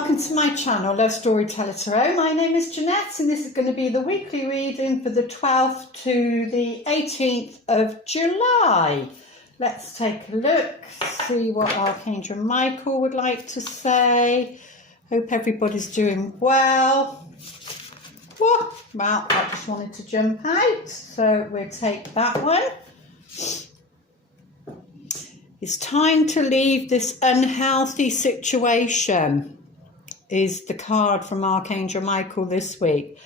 welcome to my channel, Love Storyteller Tarot. My name is Jeanette and this is going to be the weekly reading for the 12th to the 18th of July. Let's take a look, see what Archangel Michael would like to say. Hope everybody's doing well. Well, I just wanted to jump out, so we'll take that one. It's time to leave this unhealthy situation, is the card from Archangel Michael this week.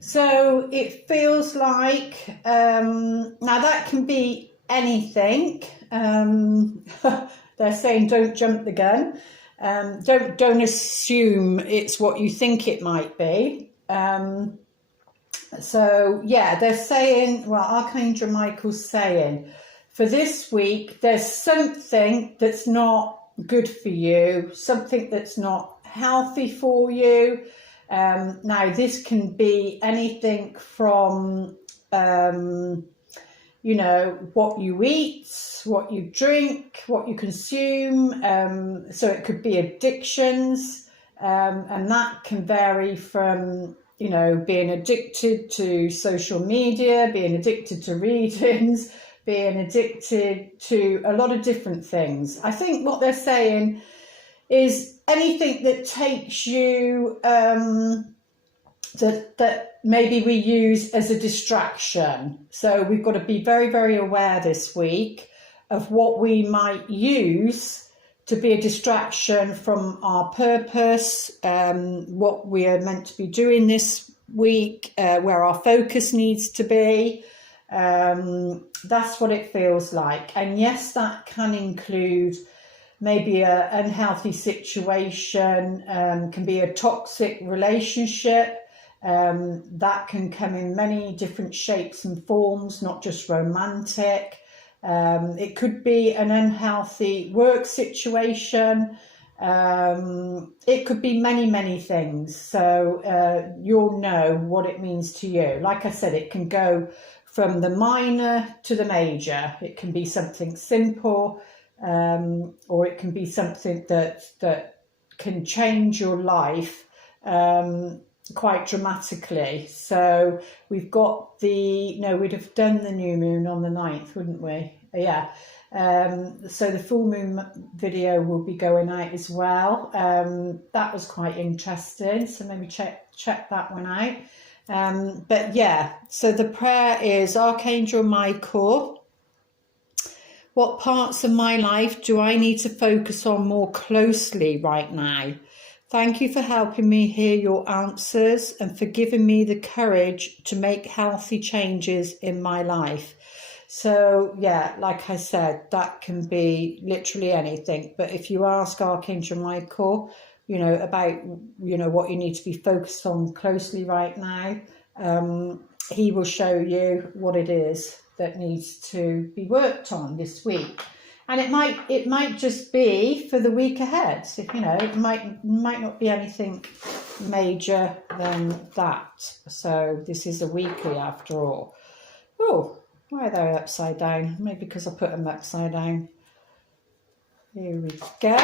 So it feels like, now that can be anything. They're saying don't jump the gun. Don't assume it's what you think it might be. So yeah, they're saying, well, Archangel Michael's saying, for this week, there's something that's not good for you, something that's not healthy for you. Now, this can be anything from, you know, what you eat, what you drink, what you consume. So it could be addictions, and that can vary from, you know, being addicted to social media, being addicted to readings, being addicted to a lot of different things. I think what they're saying is anything that takes you, that maybe we use as a distraction. So we've got to be very, very aware this week of what we might use to be a distraction from our purpose, what we are meant to be doing this week, where our focus needs to be. That's what it feels like. And yes, that can include maybe an unhealthy situation, can be a toxic relationship. That can come in many different shapes and forms, not just romantic. It could be an unhealthy work situation. It could be many, many things. So you'll know what it means to you. Like I said, it can go from the minor to the major. It can be something simple, or it can be something that can change your life quite dramatically. So we've got we'd have done the new moon on the 9th, wouldn't we? Yeah. So the full moon video will be going out as well. That was quite interesting. So maybe check that one out. But yeah, so the prayer is, Archangel Michael, what parts of my life do I need to focus on more closely right now? Thank you for helping me hear your answers and for giving me the courage to make healthy changes in my life. So yeah, like I said, that can be literally anything. But if you ask Archangel Michael, you know, about, you know, what you need to be focused on closely right now, he will show you what it is that needs to be worked on this week. And it might just be for the week ahead. If, you know, it might not be anything major than that. So this is a weekly after all. Oh, why are they upside down? Maybe because I put them upside down. Here we go.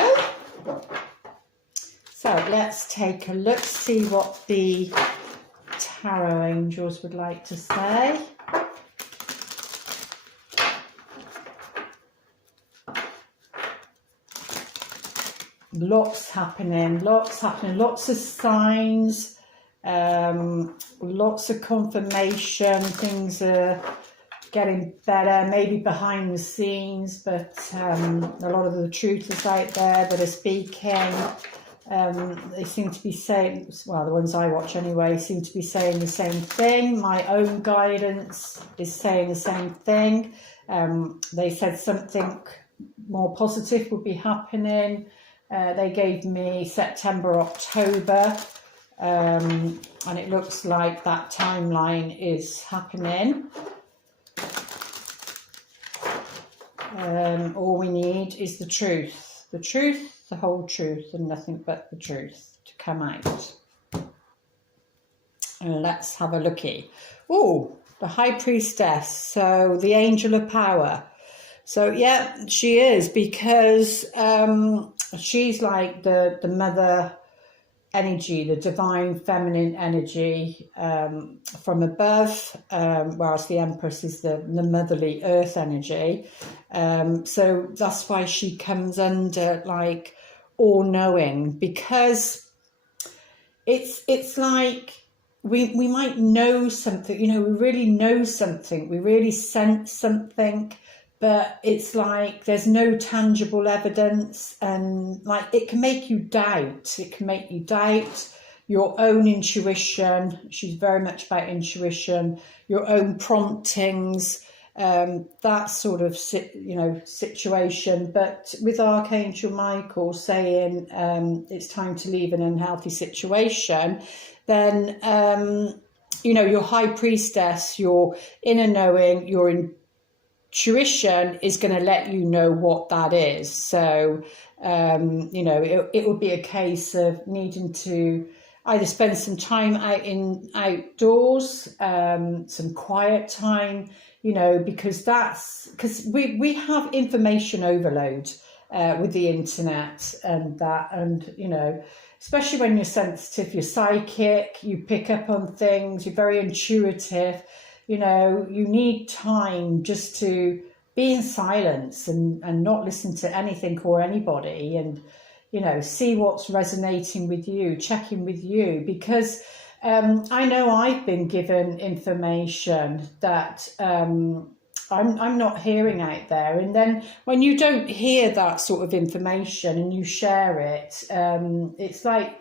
So let's take a look, see what the tarot angels would like to say. Lots happening, lots of signs, lots of confirmation, things are getting better, maybe behind the scenes, but a lot of the truth is out there that are speaking. They seem to be saying, well, the ones I watch anyway, seem to be saying the same thing. My own guidance is saying the same thing. They said something more positive would be happening. They gave me September, October, and it looks like that timeline is happening. All we need is the truth, the whole truth, and nothing but the truth to come out. And let's have a looky. Oh, the High Priestess, so the Angel of Power. So yeah, she is, because she's like the mother energy, the divine feminine energy from above, whereas the Empress is the motherly earth energy. So that's why she comes under like all-knowing, because it's like we might know something, we really know something, we really sense something, but it's like there's no tangible evidence, and like it can make you doubt. It can make you doubt your own intuition. She's very much about intuition, your own promptings, that sort of situation. But with Archangel Michael saying it's time to leave an unhealthy situation, then your high priestess, your inner knowing, your intuition is going to let you know what that is. So it would be a case of needing to either spend some time outdoors, some quiet time, because we have information overload with the internet and that, and especially when you're sensitive, you're psychic, you pick up on things, you're very intuitive. You need time just to be in silence and not listen to anything or anybody, and see what's resonating with you, check in with you, because I know I've been given information that I'm not hearing out there, and then when you don't hear that sort of information and you share it, it's like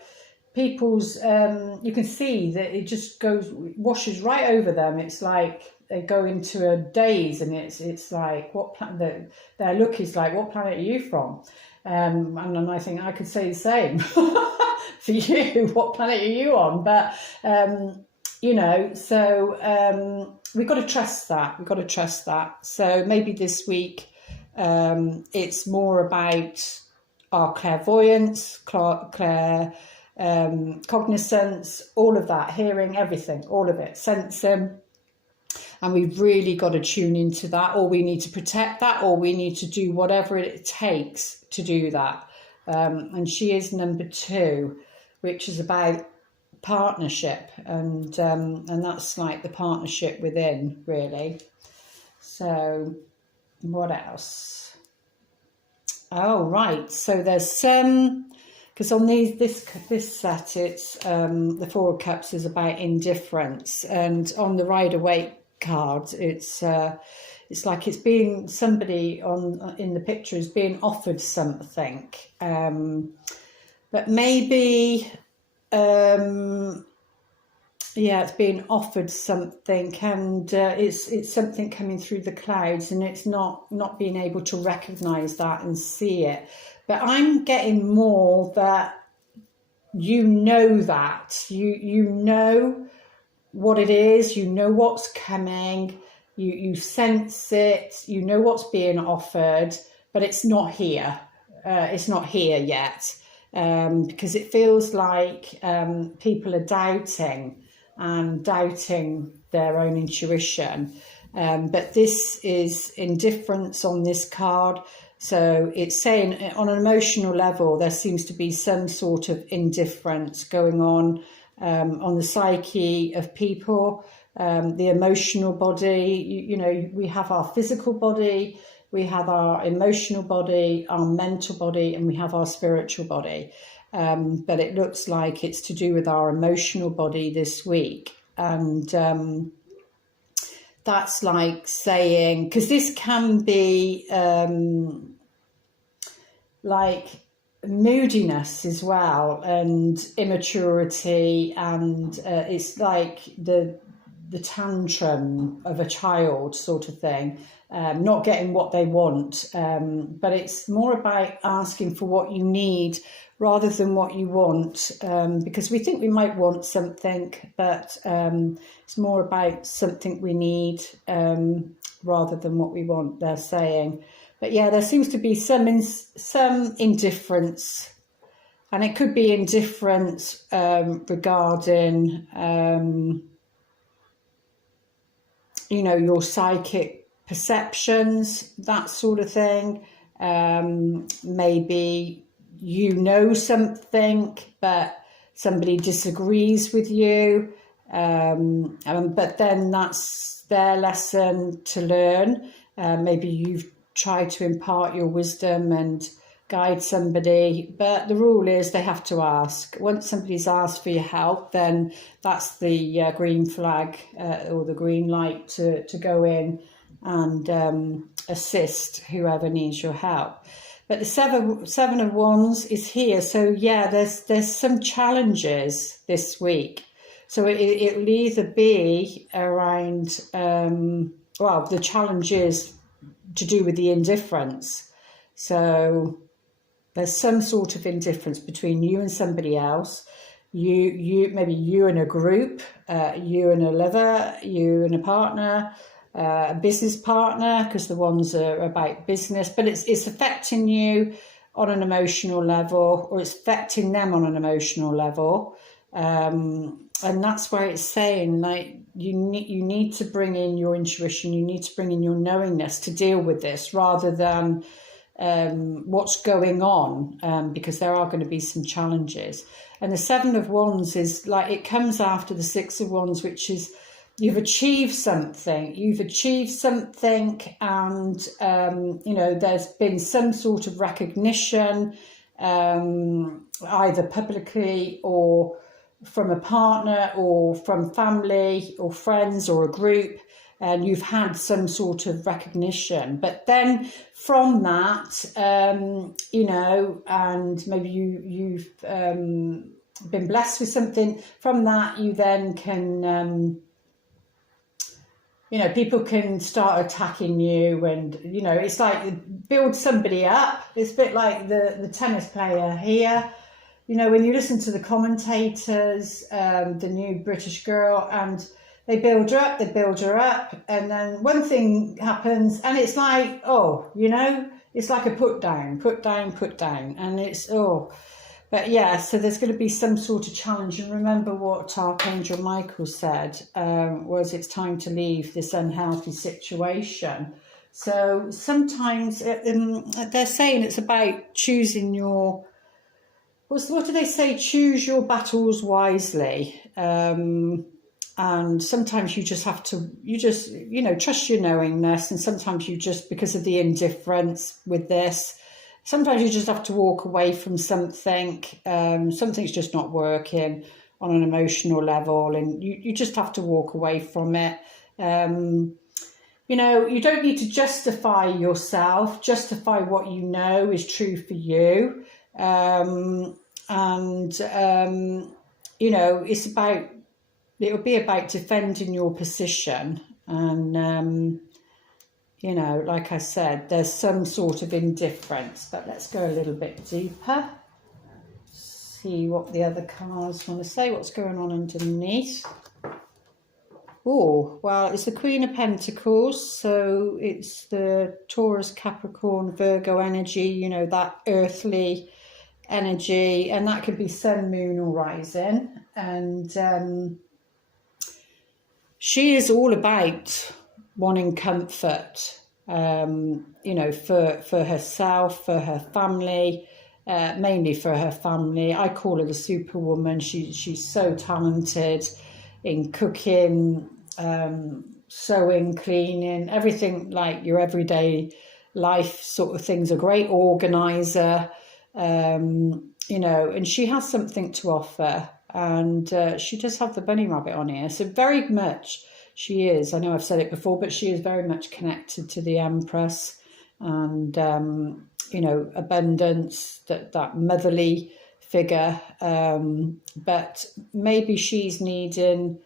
people's you can see that it just washes right over them. It's like they go into a daze, and it's like, what planet? Their look is like, what planet are you from? And I think I could say the same for you. What planet are you on? But so we've got to trust that. We've got to trust that. So maybe this week it's more about our clairvoyance, cognizance, all of that, hearing, everything, all of it, sensing. And we've really got to tune into that, or we need to protect that, or we need to do whatever it takes to do that. And she is number 2, which is about partnership, and that's like the partnership within, really. So what else? Oh, right. So there's some, because on this set, it's the 4 of Cups is about indifference, and on the Rider-Waite card, it's like it's being, somebody in the picture is being offered something, but maybe it's being offered something, and it's something coming through the clouds, and it's not being able to recognize that and see it. But I'm getting more that that you know what it is, you know what's coming, you sense it, you know what's being offered, but it's not here. It's not here yet, because it feels like people are doubting their own intuition. But this is indifference on this card. So it's saying on an emotional level, there seems to be some sort of indifference going on the psyche of people, the emotional body. We have our physical body, we have our emotional body, our mental body, and we have our spiritual body. But it looks like it's to do with our emotional body this week. And that's like saying, because this can be like moodiness as well, and immaturity, and it's like the tantrum of a child sort of thing, not getting what they want, but it's more about asking for what you need rather than what you want, because we think we might want something, but it's more about something we need rather than what we want, they're saying. But yeah, there seems to be some indifference, and it could be indifference regarding your psychic perceptions, that sort of thing. Maybe something, but somebody disagrees with you, but then that's their lesson to learn. Maybe you've tried to impart your wisdom and guide somebody, but the rule is they have to ask. Once somebody's asked for your help, then that's the green flag or the green light to go in and assist whoever needs your help. But the seven of wands is here, so yeah, there's some challenges this week. So it'll either be around the challenge is to do with the indifference. So there's some sort of indifference between you and somebody else. Maybe you and a group, you and a lover, you and a partner, a business partner, because the ones are about business, but it's affecting you on an emotional level, or it's affecting them on an emotional level. And that's where it's saying, like, you need to bring in your intuition, you need to bring in your knowingness to deal with this, rather than what's going on, because there are going to be some challenges. And the Seven of Wands is like, it comes after the Six of Wands, which is you've achieved something, and there's been some sort of recognition, either publicly or from a partner or from family or friends or a group, and you've had some sort of recognition. But then from that, and maybe you've been blessed with something. From that, you then can, people can start attacking you, and, it's like build somebody up. It's a bit like the tennis player here. When you listen to the commentators, the new British girl, and they build her up, and then one thing happens, and it's like, it's like a put down, and it's, but yeah, so there's going to be some sort of challenge. And remember what Archangel Michael said, was it's time to leave this unhealthy situation. So sometimes they're saying it's about choosing your, what do they say? Choose your battles wisely. And sometimes you just have to, trust your knowingness. And sometimes you just, because of the indifference with this, sometimes you just have to walk away from something. Something's just not working on an emotional level, and you just have to walk away from it. You don't need to justify yourself, justify what you know is true for you. It'll be about defending your position. And, like I said, there's some sort of indifference, but let's go a little bit deeper. See what the other cards want to say, what's going on underneath. Oh, well, it's the Queen of Pentacles, so it's the Taurus, Capricorn, Virgo energy, that earthly energy, and that could be sun, moon, or rising. And she is all about wanting comfort, for herself, for her family, mainly for her family. I call her the superwoman. She's so talented in cooking, sewing, cleaning, everything, like your everyday life sort of things. A great organizer, and she has something to offer. And she does have the bunny rabbit on here. So very much she is, I know I've said it before, but she is very much connected to the Empress and, abundance, that motherly figure. But maybe she's needing,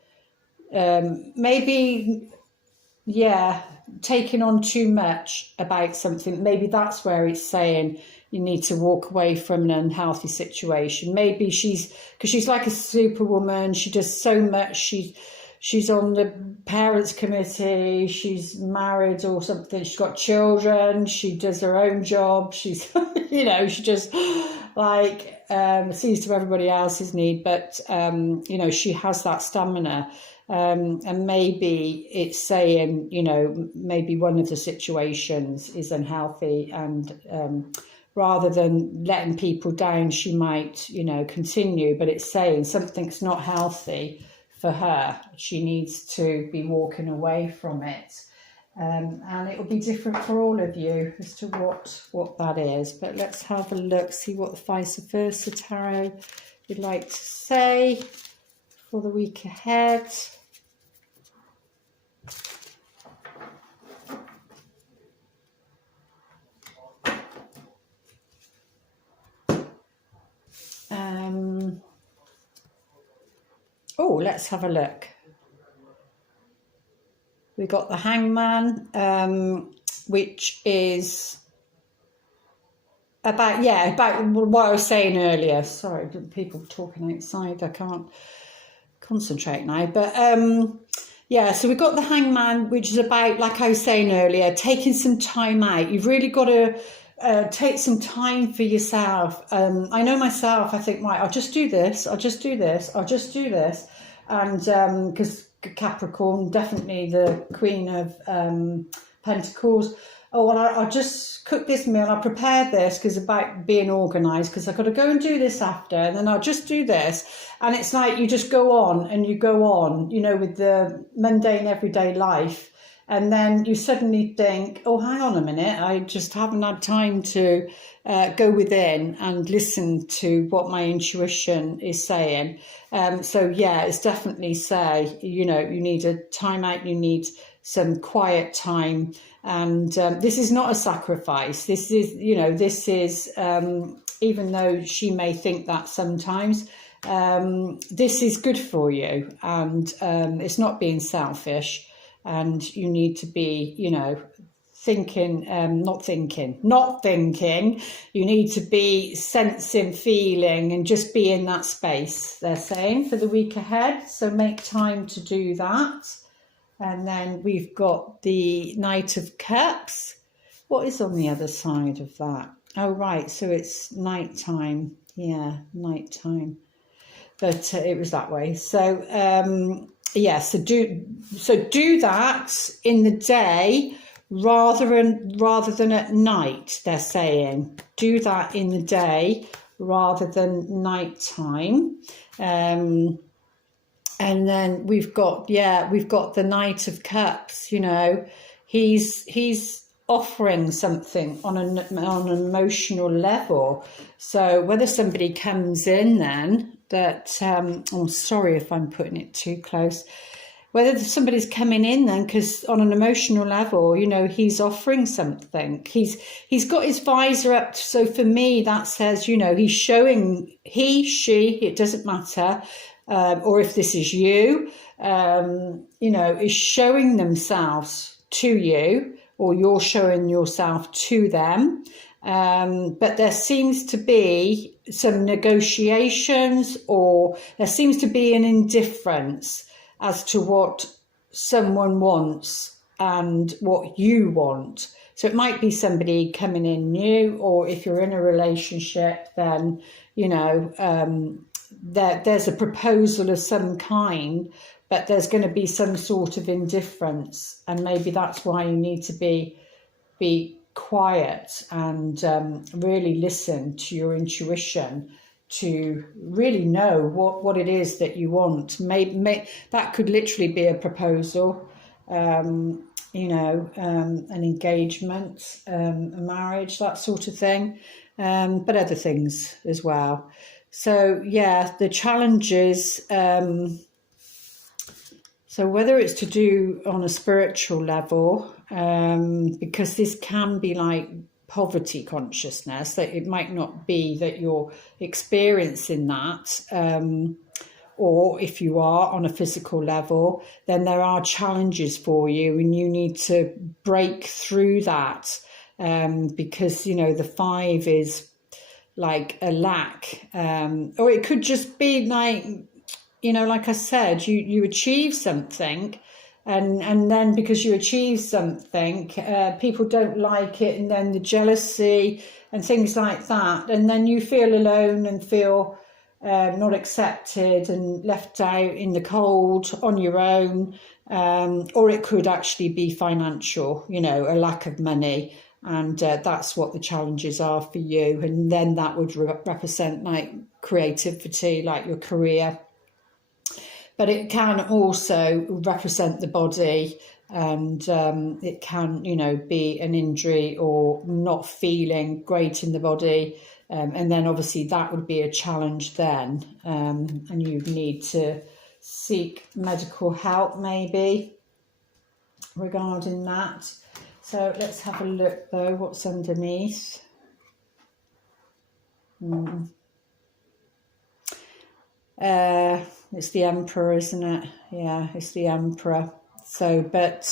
taking on too much about something. Maybe that's where it's saying you need to walk away from an unhealthy situation. Maybe because she's like a superwoman. She does so much. She's on the parents' committee. She's married or something. She's got children. She does her own job. She's, she just sees to everybody else's need. But, she has that stamina. And maybe it's saying, maybe one of the situations is unhealthy, and rather than letting people down, she might, you know, continue, but it's saying something's not healthy for her. She needs to be walking away from it. And it will be different for all of you as to what that is. But let's have a look, see what the Vice Versa Tarot would like to say for the week ahead. Oh, let's have a look. We got the Hangman, which is about what I was saying earlier. Sorry, people talking outside. I can't concentrate now. But yeah, so we've got the Hangman, which is about, like I was saying earlier, taking some time out. You've really got to take some time for yourself. I know myself, I think, right, I'll just do this, I'll just do this, I'll just do this. And because Capricorn, definitely the Queen of Pentacles. Oh, well, I'll just cook this meal, I'll prepare this, because about being organised, because I've got to go and do this after, and then I'll just do this. And it's like you just go on and you go on, you know, with the mundane everyday life. And then you suddenly think, oh, hang on a minute, I just haven't had time to go within and listen to what my intuition is saying. So, yeah, it's definitely say, you know, you need a time out, you need some quiet time. And this is not a sacrifice. This is, you know, this is, even though she may think that sometimes, this is good for you. And it's not being selfish. And you need to be, you know, not thinking. You need to be sensing, feeling, and just be in that space, they're saying, for the week ahead. So make time to do that. And then we've got the Knight of Cups. What is on the other side of that? Oh, right. So it's nighttime. Yeah, nighttime. But it was that way. So, yeah, so do that in the day rather than at night, they're saying. Do that in the day rather than nighttime. And then we've got the Knight of Cups, you know. He's offering something on an emotional level. So whether somebody comes in then that, I'm sorry if I'm putting it too close, whether somebody's coming in then, because on an emotional level, you know, he's offering something. He's got his visor up. So for me, that says, you know, he's showing, she, it doesn't matter, or if this is you, you know, is showing themselves to you, or you're showing yourself to them. But there seems to be some negotiations, or there seems to be an indifference as to what someone wants and what you want. So it might be somebody coming in new, or if you're in a relationship, then, you know, there's a proposal of some kind, but there's going to be some sort of indifference. And maybe that's why you need to be quiet and really listen to your intuition to really know what it is that you want. Maybe that could literally be a proposal, you know, an engagement, a marriage, that sort of thing, but other things as well. So yeah, the challenges, so whether it's to do on a spiritual level, because this can be like poverty consciousness, that it might not be that you're experiencing that, or if you are on a physical level, then there are challenges for you and you need to break through that, because, you know, the 5 is like a lack, or it could just be like, you know, like I said, you achieve something, and then because you achieve something, people don't like it, and then the jealousy and things like that, and then you feel alone and feel not accepted and left out in the cold on your own, or it could actually be financial, you know, a lack of money, And that's what the challenges are for you. And then that would represent like creativity, like your career. But it can also represent the body, and it can, you know, be an injury or not feeling great in the body. And then obviously that would be a challenge then. And you'd need to seek medical help maybe regarding that. So let's have a look though, what's underneath. It's the Emperor, isn't it? Yeah, it's the Emperor. So, but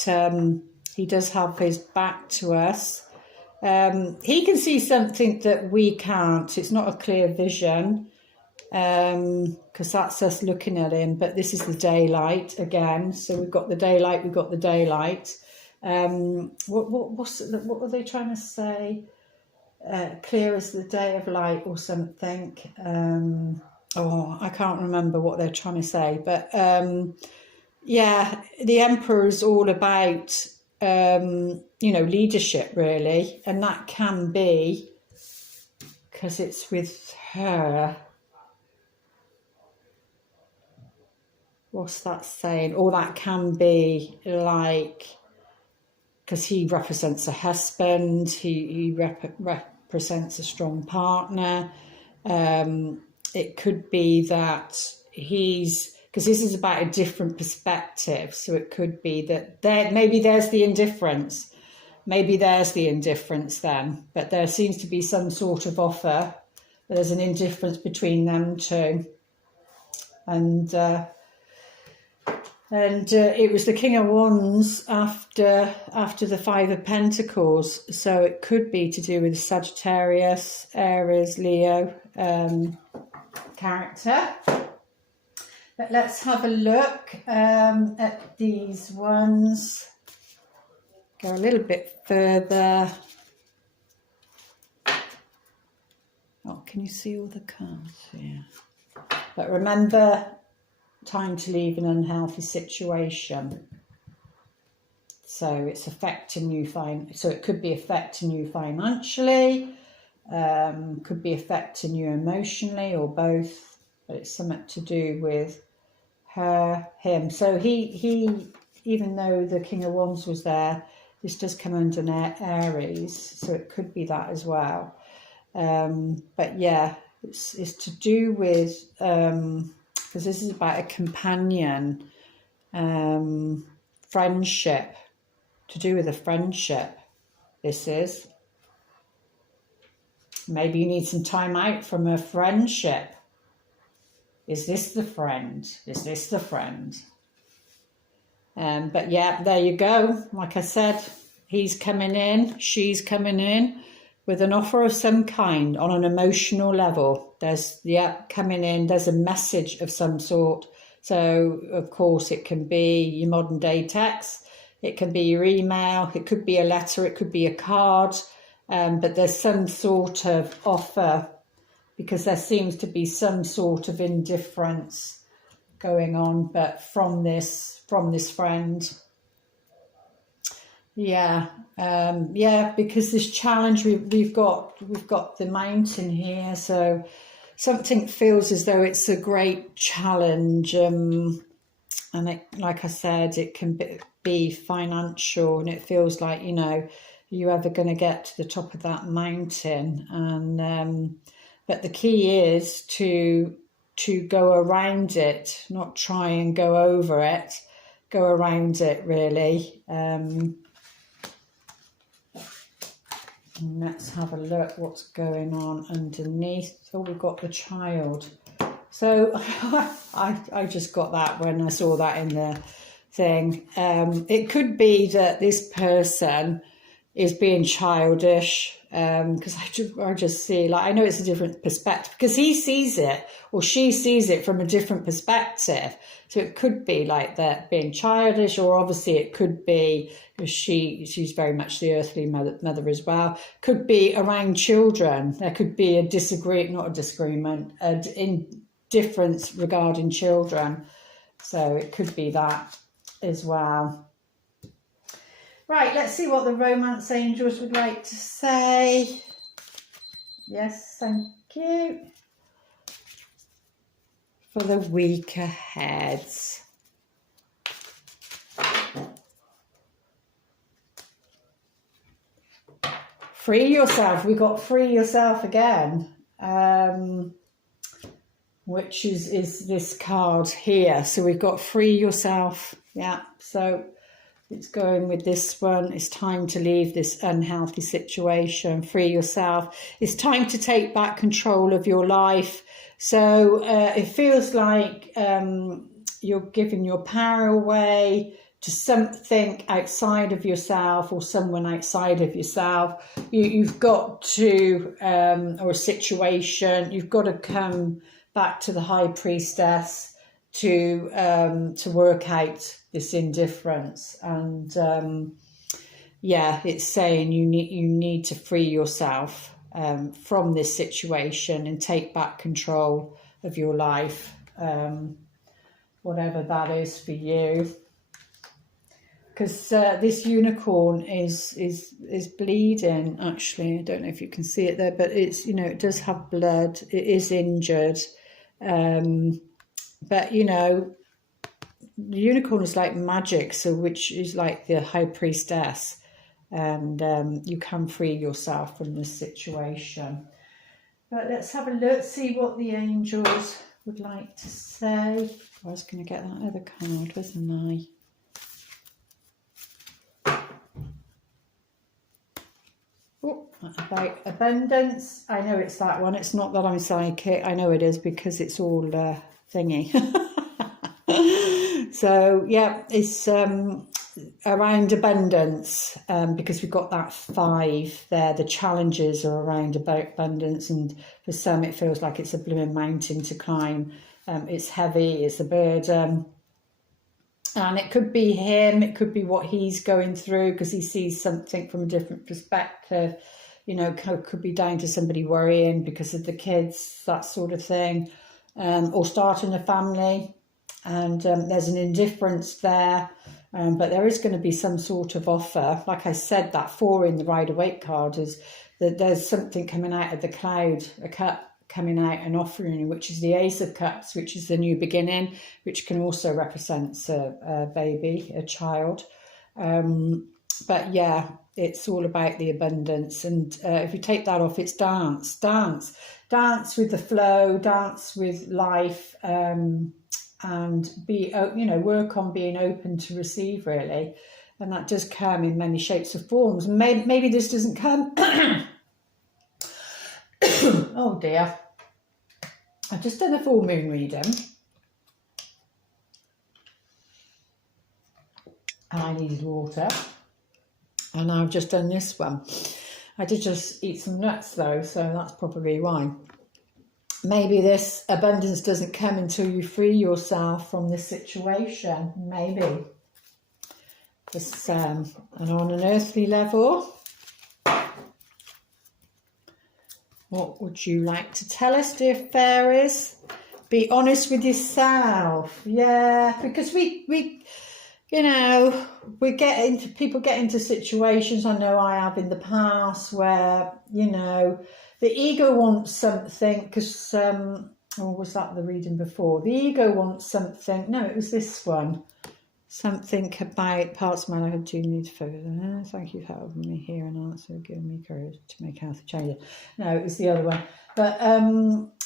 he does have his back to us. He can see something that we can't. It's not a clear vision, because that's us looking at him. But this is the daylight again. So we've got the daylight, we've got the daylight. What were they trying to say? Clear as the day of light or something. I can't remember what they're trying to say, but yeah, the Emperor is all about you know, leadership really, and that can be because it's with her. What's that saying? Or that can be like, because he represents a husband, he represents a strong partner. It could be that he's, because this is about a different perspective, so it could be that maybe there's the indifference. Maybe there's the indifference then, but there seems to be some sort of offer. There's an indifference between them two. And it was the King of Wands after the Five of Pentacles. So it could be to do with Sagittarius, Aries, Leo character. But let's have a look at these ones. Go a little bit further. Oh, can you see all the cards here? But remember, time to leave an unhealthy situation. So it's affecting you so it could be affecting you financially, could be affecting you emotionally, or both. But it's something to do with him. So he even though the King of Wands was there, this does come under Aries, so it could be that as well. But yeah, it's to do with because this is about a companion, friendship, to do with a friendship. This is maybe you need some time out from a friendship. Is this the friend? Is this the friend? But yeah, there you go. Like I said, he's coming in, she's coming in with an offer of some kind on an emotional level. There's, coming in, there's a message of some sort. So, of course, it can be your modern day text, it can be your email, it could be a letter, it could be a card, but there's some sort of offer, because there seems to be some sort of indifference going on, but from this friend. Yeah, because this challenge, we've got the mountain here, so something feels as though it's a great challenge, and it, like I said, it can be financial, and it feels like, you know, are you ever going to get to the top of that mountain? And but the key is to go around it, not try and go over it, go around it really. Let's have a look what's going on underneath. Oh, we've got the child. So I just got that when I saw that in the thing. It could be that this person is being childish, because I just see, like, I know it's a different perspective, because he sees it or she sees it from a different perspective. So it could be like that, being childish, or obviously it could be, because she's very much the earthly mother as well. Could be around children. There could be an indifference regarding children. So it could be that as well. Right, let's see what the romance angels would like to say. Yes, thank you. For the week ahead. Free yourself. We got free yourself again. Which is this card here. So we've got free yourself. Yeah, so it's going with this one. It's time to leave this unhealthy situation. Free yourself. It's time to take back control of your life. So it feels like you're giving your power away to something outside of yourself or someone outside of yourself. You've got to, or a situation, you've got to come back to the High Priestess to work out this indifference. And yeah, it's saying you need to free yourself from this situation and take back control of your life, whatever that is for you. Because this unicorn is bleeding. Actually, I don't know if you can see it there, but it's, you know, it does have blood. It is injured, but you know, the unicorn is like magic, so which is like the High Priestess, and you can free yourself from this situation. But let's have a look, see what the angels would like to say. I was going to get that other card, wasn't I? Oh, about abundance. I know it's that one. It's not that I'm psychic. I know it is because it's all thingy. So yeah, it's around abundance, because we've got that 5 there. The challenges are around about abundance, and for some it feels like it's a blooming mountain to climb. It's heavy, it's a burden. And it could be him, it could be what he's going through because he sees something from a different perspective. You know, could be down to somebody worrying because of the kids, that sort of thing. Or starting a family, and there's an indifference there. But there is going to be some sort of offer. Like I said, that 4 in the Rider-Waite card is that there's something coming out of the cloud, a cup coming out and offering you, which is the Ace of Cups, which is the new beginning, which can also represent a baby, a child. But yeah, it's all about the abundance. And if you take that off, it's dance with the flow, dance with life, and be, you know, work on being open to receive, really. And that does come in many shapes or forms. Maybe this doesn't come. Oh dear. I've just done a full moon reading. And I needed water. And now I've just done this one. I did just eat some nuts though, so that's probably why. Maybe this abundance doesn't come until you free yourself from this situation. Maybe. Just, and on an earthly level, what would you like to tell us, dear fairies? Be honest with yourself. Yeah, because we you know, people get into situations, I know I have in the past, where, you know, the ego wants something, because, or was that the reading before? The ego wants something. No, it was this one. Something about parts of my life I do need to focus. Thank you for helping me here and answer, giving me courage to make healthy changes. No, it was the other one. But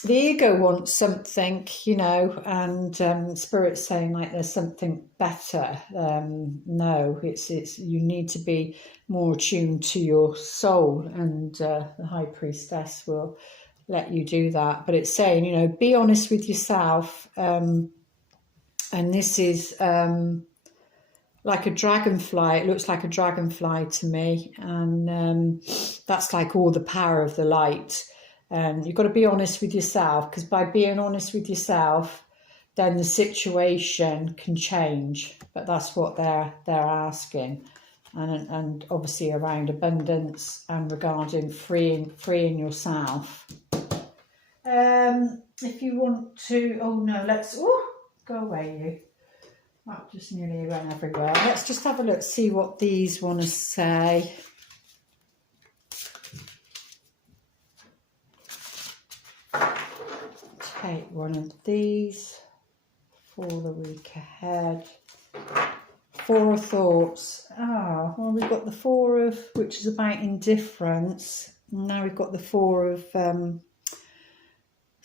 the ego wants something, you know, and Spirit's saying like there's something better. No, it's you need to be more attuned to your soul, and the High Priestess will let you do that. But it's saying, you know, be honest with yourself, and this is like a dragonfly. It looks like a dragonfly to me, and that's like all the power of the light. You've got to be honest with yourself, because by being honest with yourself, then the situation can change. But that's what they're asking, and obviously around abundance and regarding freeing yourself. If you want to, oh no, let's go away, you. That just nearly went everywhere. Let's just have a look, see what these want to say. Take one of these for the week ahead. 4 of thoughts. Oh, well, we've got the 4 of, which is about indifference. Now we've got the 4 of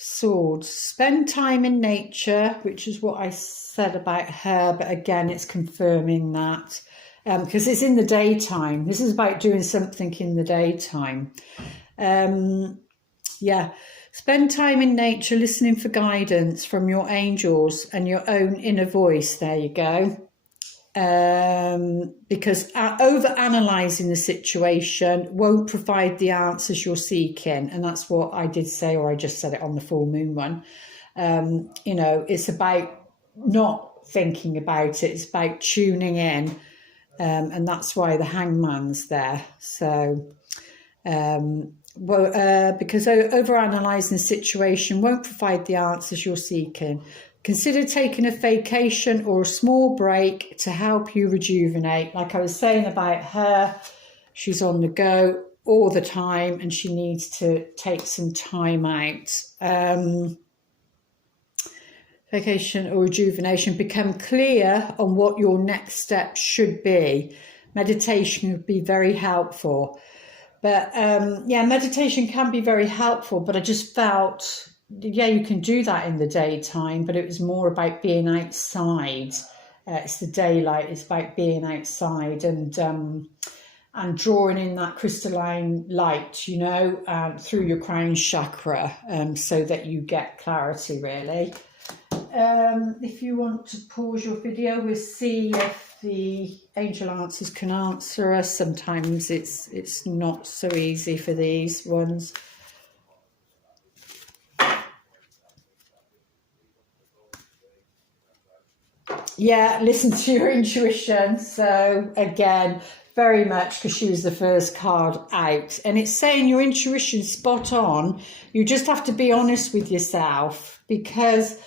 swords. Spend time in nature, which is what I said about her, but again, it's confirming that because it's in the daytime. This is about doing something in the daytime. Yeah. Spend time in nature, listening for guidance from your angels and your own inner voice. There you go. Because over-analysing the situation won't provide the answers you're seeking. And that's what I did say, or I just said it on the full moon one. You know, it's about not thinking about it. It's about tuning in. And that's why the Hangman's there. So, because over-analysing the situation won't provide the answers you're seeking. Consider taking a vacation or a small break to help you rejuvenate. Like I was saying about her, she's on the go all the time and she needs to take some time out. Vacation or rejuvenation. Become clear on what your next step should be. Meditation would be very helpful. But yeah, meditation can be very helpful, but I just felt, yeah, you can do that in the daytime, but it was more about being outside. It's the daylight, it's about being outside and drawing in that crystalline light, you know, through your crown chakra, so that you get clarity, really. If you want to pause your video, we'll see if the angel answers can answer us. Sometimes it's not so easy for these ones. Yeah, listen to your intuition. So again, very much because she was the first card out. And it's saying your intuition's spot on. You just have to be honest with yourself, because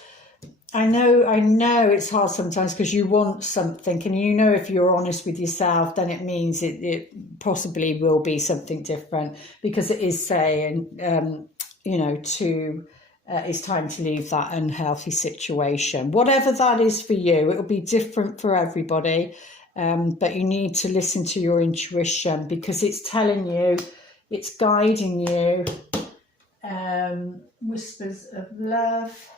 I know it's hard sometimes because you want something, and you know if you're honest with yourself, then it means it possibly will be something different, because it is saying, you know, it's time to leave that unhealthy situation. Whatever that is for you, it will be different for everybody, but you need to listen to your intuition because it's telling you, it's guiding you. Whispers of love.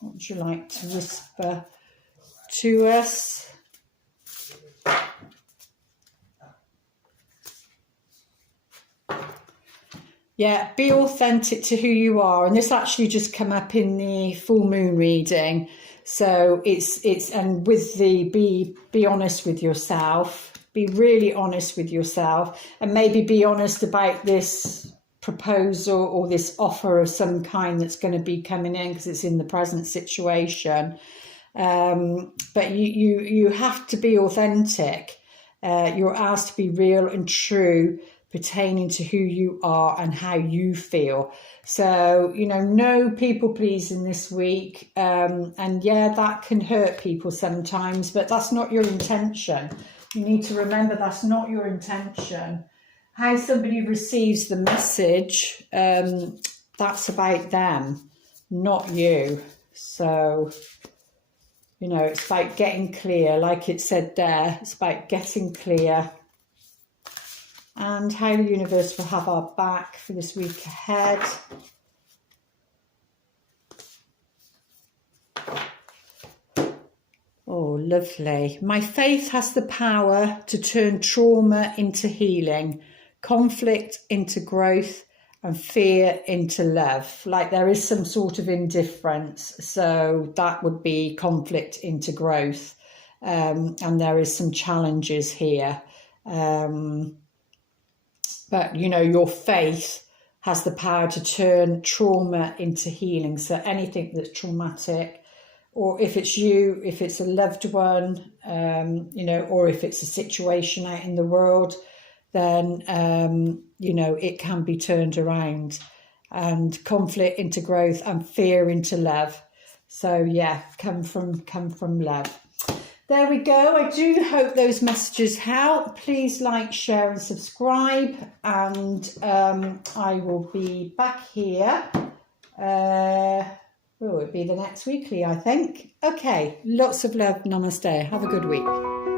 What would you like to whisper to us? Yeah, be authentic to who you are. And this actually just come up in the full moon reading. So it's and with the be honest with yourself, be really honest with yourself, and maybe be honest about this proposal or this offer of some kind that's going to be coming in, because it's in the present situation. But you have to be authentic. You're asked to be real and true, pertaining to who you are and how you feel. So, you know, no people pleasing this week. And yeah, that can hurt people sometimes, but that's not your intention. You need to remember that's not your intention. How somebody receives the message, that's about them, not you. So, you know, it's about getting clear, like it said there, it's about getting clear. And how the universe will have our back for this week ahead. Oh, lovely. My faith has the power to turn trauma into healing, conflict into growth, and fear into love. Like there is some sort of indifference, so that would be conflict into growth. And there is some challenges here. But, you know, your faith has the power to turn trauma into healing. So anything that's traumatic, or if it's you, if it's a loved one, you know, or if it's a situation out in the world, then, you know, it can be turned around, and conflict into growth and fear into love. So, yeah, come from love. There we go. I do hope those messages help. Please like, share and subscribe, and I will be back here. It'll be the next weekly, I think. Okay, lots of love. Namaste. Have a good week.